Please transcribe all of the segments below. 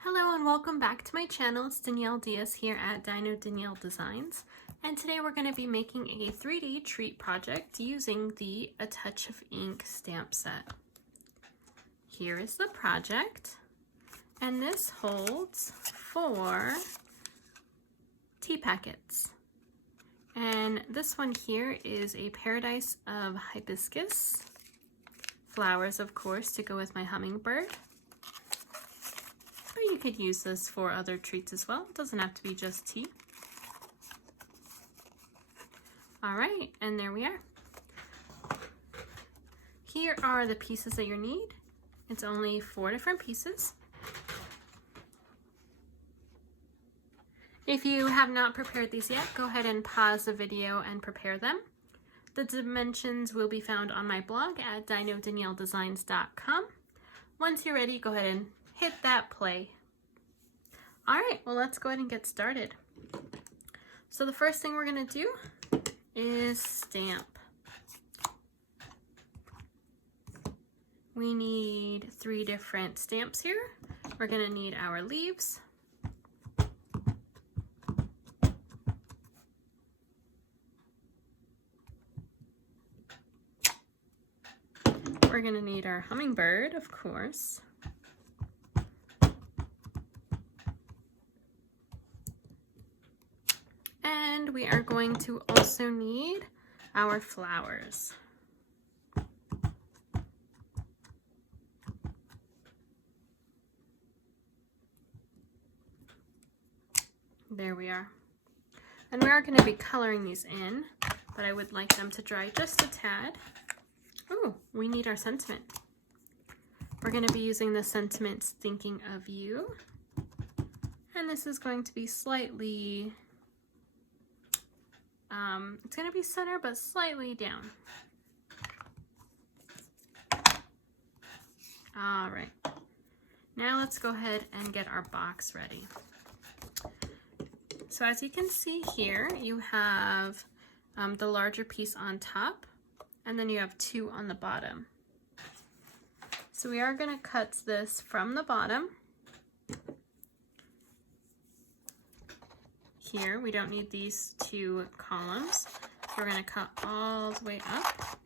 Hello and welcome back to my channel. It's Danielle Diaz here at Dino Danielle Designs, and today we're going to be making a 3D treat project using the A Touch of Ink stamp set. Here is the project, and this holds 4 tea packets. And this one here is a paradise of hibiscus flowers, of course, to go with my hummingbird. Or you could use this for other treats as well. It doesn't have to be just tea. All right, and there we are. Here are the pieces that you need. It's only 4 different pieces. If you have not prepared these yet, go ahead and pause the video and prepare them. The dimensions will be found on my blog at dinodanielledesigns.com. Once you're ready, go ahead and hit that play. All right, well, let's go ahead and get started. So the first thing we're gonna do is stamp. We need 3 different stamps here. We're gonna need our leaves, we're gonna need our hummingbird, of course, and we are going to also need our flowers. There we are. And we are going to be coloring these in, but I would like them to dry just a tad. Oh, we need our sentiment. We're going to be using the sentiments Thinking of You. And this is going to be slightly, it's going to be center, but slightly down. All right. Now let's go ahead and get our box ready. So as you can see here, you have the larger piece on top, and then you have 2 on the bottom. So we are going to cut this from the bottom. Here, we don't need these 2 columns. We're going to cut all the way up.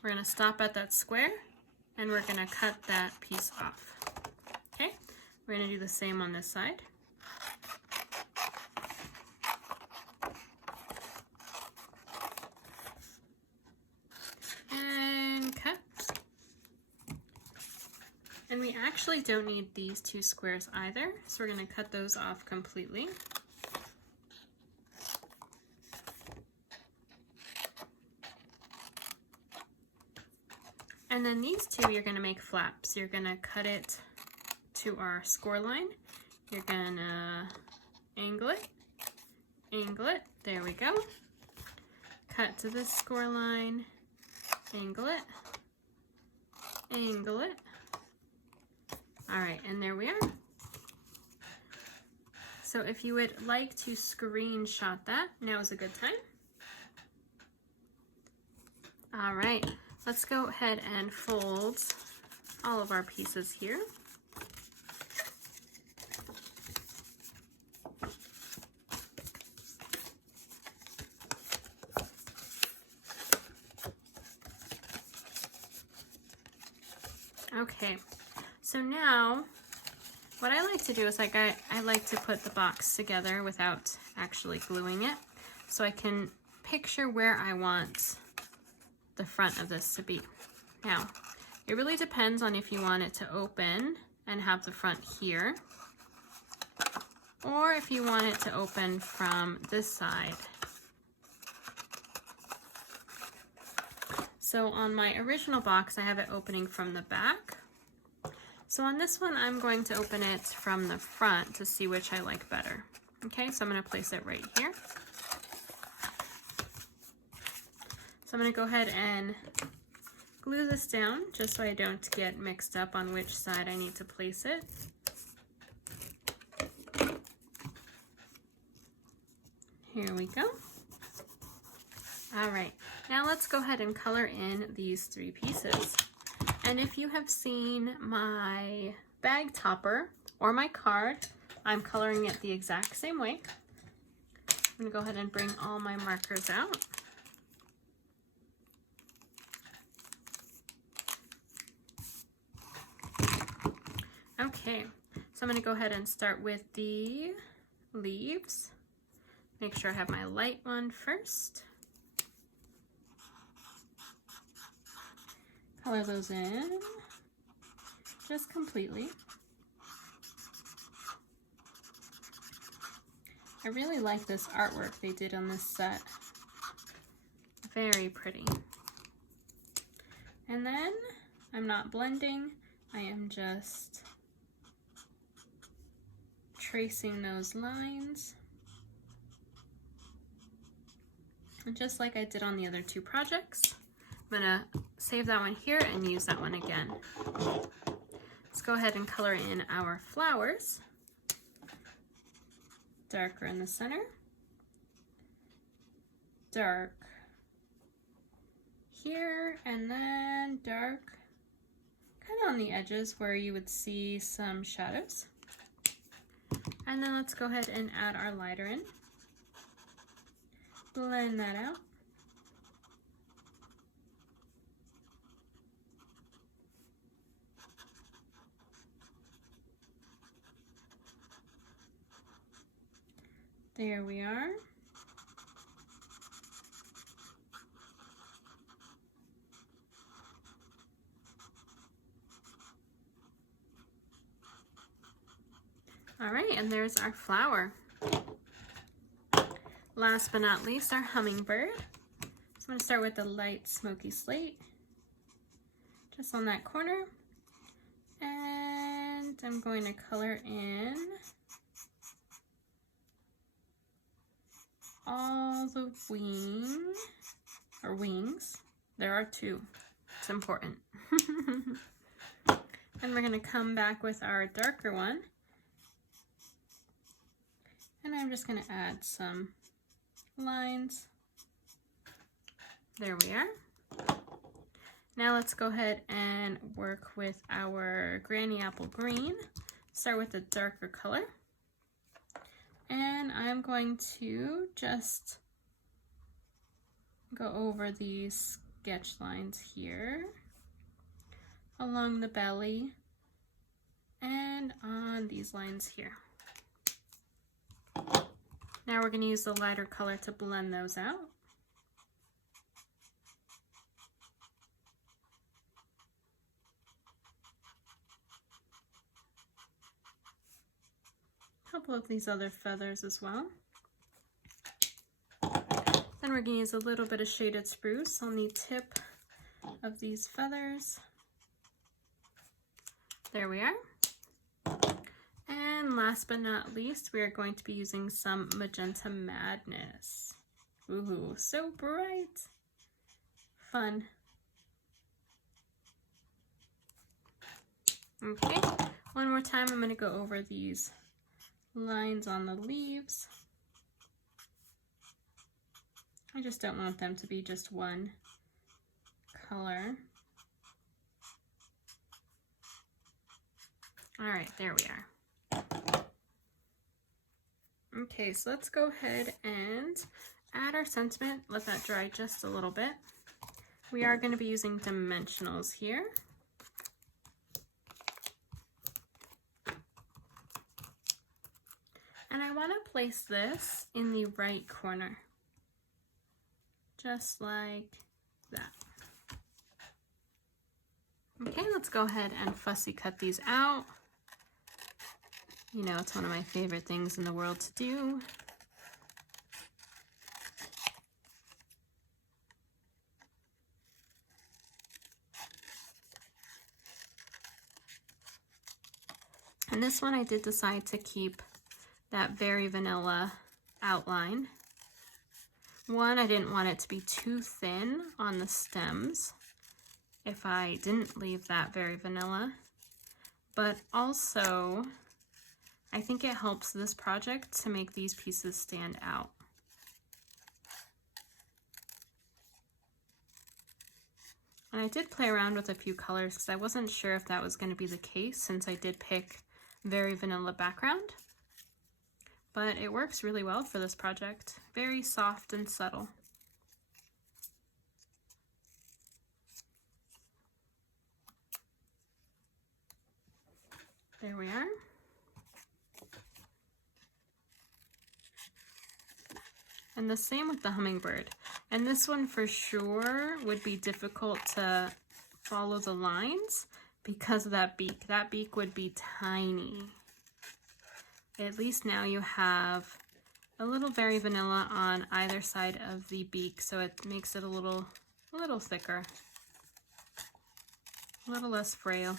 We're going to stop at that square, and we're going to cut that piece off. Okay, we're going to do the same on this side. And cut. And we actually don't need these 2 squares either, so we're going to cut those off completely. And then these 2 you're going to make flaps. You're going to cut it to our score line. You're going to angle it, there we go. Cut to this score line, angle it. All right, and there we are. So if you would like to screenshot that, now is a good time. All right, let's go ahead and fold all of our pieces here. Okay, so now what I like to do is I like to put the box together without actually gluing it, so I can picture where I want the front of this to be. Now, it really depends on if you want it to open and have the front here, or if you want it to open from this side. So on my original box, I have it opening from the back. So on this one, I'm going to open it from the front to see which I like better. Okay, so I'm going to place it right here. So I'm going to go ahead and glue this down just so I don't get mixed up on which side I need to place it. Here we go. All right, now let's go ahead and color in these 3 pieces. And if you have seen my bag topper or my card, I'm coloring it the exact same way. I'm gonna go ahead and bring all my markers out. Okay, so I'm gonna go ahead and start with the leaves. Make sure I have my light one first. Color those in just completely. I really like this artwork they did on this set. Very pretty. And then I'm not blending, I am just tracing those lines. And just like I did on the other two projects, I'm gonna save that one here and use that one again. Let's go ahead and color in our flowers. Darker in the center, dark here, and then dark kind of on the edges where you would see some shadows. And then let's go ahead and add our lighter in. Blend that out. There we are. All right, and there's our flower. Last but not least, our hummingbird. So I'm going to start with the light smoky slate, just on that corner. And I'm going to color in all the wings. There are two. It's important. And we're going to come back with our darker one. And I'm just going to add some lines. There we are. Now let's go ahead and work with our Granny Apple Green. Start with a darker color. And I'm going to just go over these sketch lines here along the belly and on these lines here. Now we're going to use the lighter color to blend those out. A couple of these other feathers as well. Then we're going to use a little bit of shaded spruce on the tip of these feathers. There we are. And last but not least, we are going to be using some Magenta Madness. Ooh, so bright. Fun. Okay, one more time I'm going to go over these lines on the leaves. I just don't want them to be just one color. All right, there we are. Okay, so let's go ahead and add our sentiment. Let that dry just a little bit. We are going to be using dimensionals here. And I want to place this in the right corner, just like that. Okay, let's go ahead and fussy cut these out. You know, it's one of my favorite things in the world to do. And this one I did decide to keep that very vanilla outline. One, I didn't want it to be too thin on the stems if I didn't leave that very vanilla, but also I think it helps this project to make these pieces stand out. And I did play around with a few colors because I wasn't sure if that was going to be the case since I did pick very vanilla background. But it works really well for this project. Very soft and subtle. There we are. And the same with the hummingbird. And this one for sure would be difficult to follow the lines because of that beak. That beak would be tiny. At least now you have a little Very Vanilla on either side of the beak, so it makes it a little thicker, a little less frail.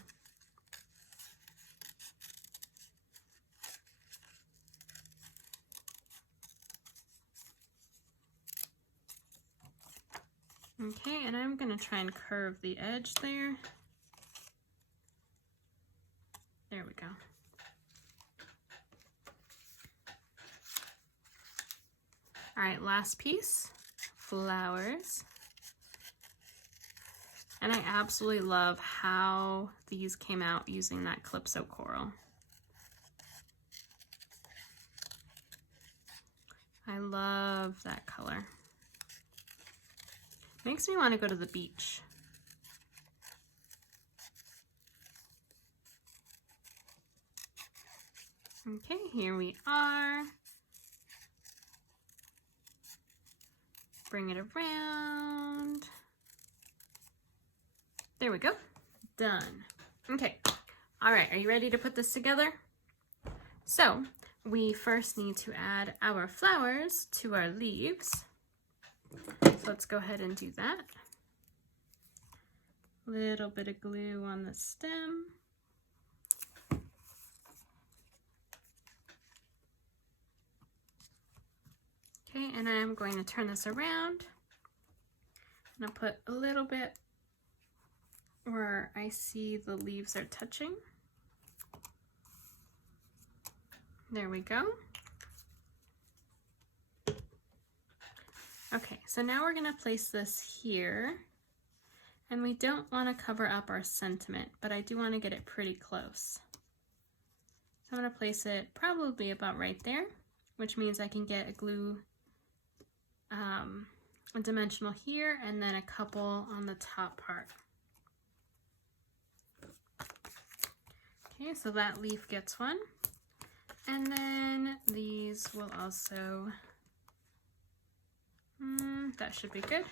Okay, and I'm going to try and curve the edge there. There we go. All right, last piece, flowers. And I absolutely love how these came out using that Calypso coral. I love that color. Makes me want to go to the beach. Okay, here we are. Bring it around. There we go. Done. Okay. All right, are you ready to put this together? So, we first need to add our flowers to our leaves. So let's go ahead and do that. Little bit of glue on the stem. Okay, and I'm going to turn this around. And I'll put a little bit where I see the leaves are touching. There we go. Okay, so now we're going to place this here. And we don't want to cover up our sentiment, but I do want to get it pretty close. So I'm going to place it probably about right there, which means I can get a glue, a dimensional here, and then a couple on the top part. Okay, so that leaf gets one. And then these will also, that should be good.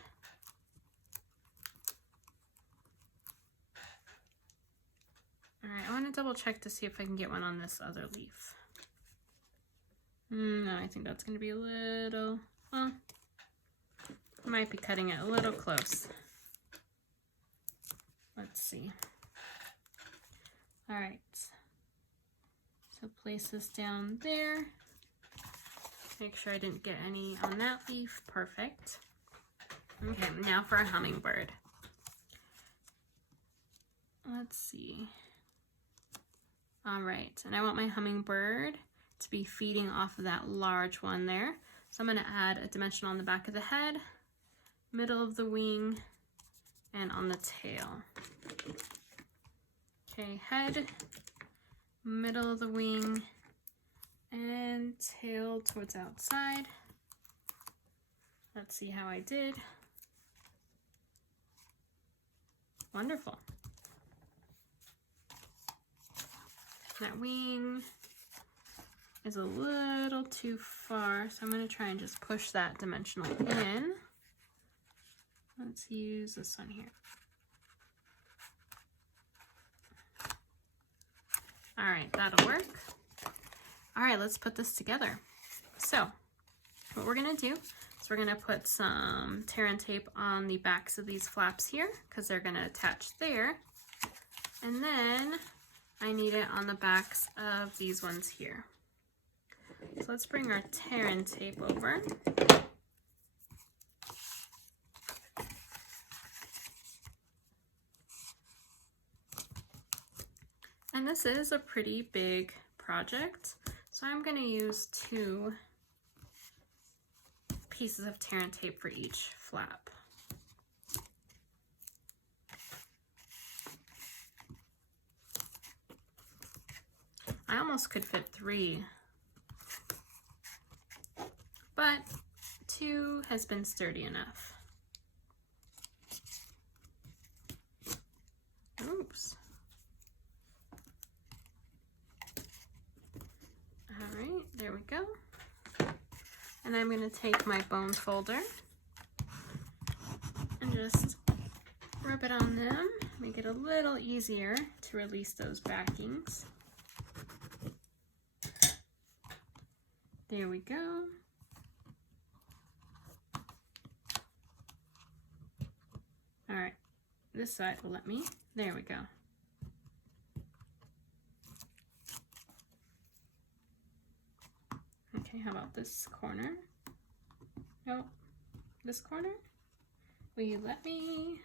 All right, I want to double check to see if I can get one on this other leaf. No, I think that's going to be a little, well, I might be cutting it a little close. Let's see. All right, so place this down there. Make sure I didn't get any on that leaf. Perfect. Okay, now for a hummingbird. Let's see. All right, and I want my hummingbird to be feeding off of that large one there. So I'm going to add a dimension on the back of the head, middle of the wing, and on the tail. Okay, head, middle of the wing, and tail towards outside. Let's see how I did. Wonderful. That wing is a little too far, so I'm going to try and just push that dimensional in. Let's use this one here. All right, that'll work. All right, let's put this together. So what we're going to do is we're going to put some tear and tape on the backs of these flaps here because they're going to attach there. And then I need it on the backs of these ones here. So let's bring our tear and tape over. And this is a pretty big project, so I'm going to use 2 pieces of tear and tape for each flap. almost could fit 3, but 2 has been sturdy enough. Oops. All right, there we go. And I'm going to take my bone folder and just rub it on them, make it a little easier to release those backings. There we go. All right, this side will let me. There we go. Okay, how about this corner? No, this corner? Will you let me?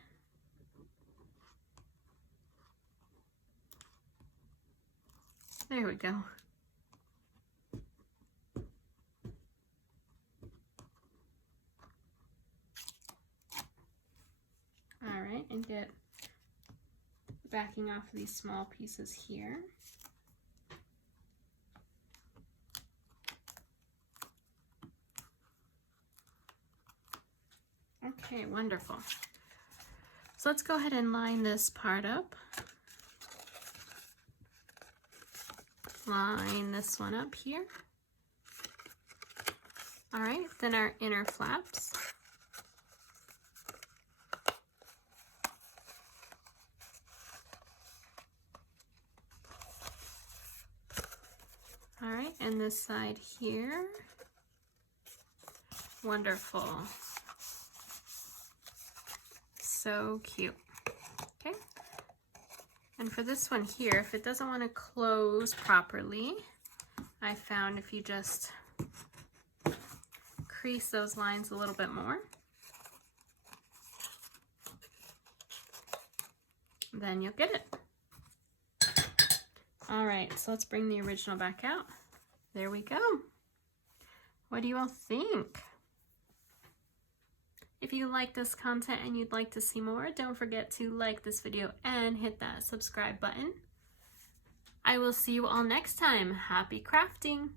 There we go. All right, and get backing off these small pieces here. Okay, wonderful. So let's go ahead and line this part up. Line this one up here. All right, then our inner flaps. All right, and this side here. Wonderful. So cute. Okay. And for this one here, if it doesn't want to close properly, I found if you just crease those lines a little bit more, then you'll get it. All right, so let's bring the original back out. There we go. What do you all think? If you like this content and you'd like to see more, don't forget to like this video and hit that subscribe button. I will see you all next time. Happy crafting!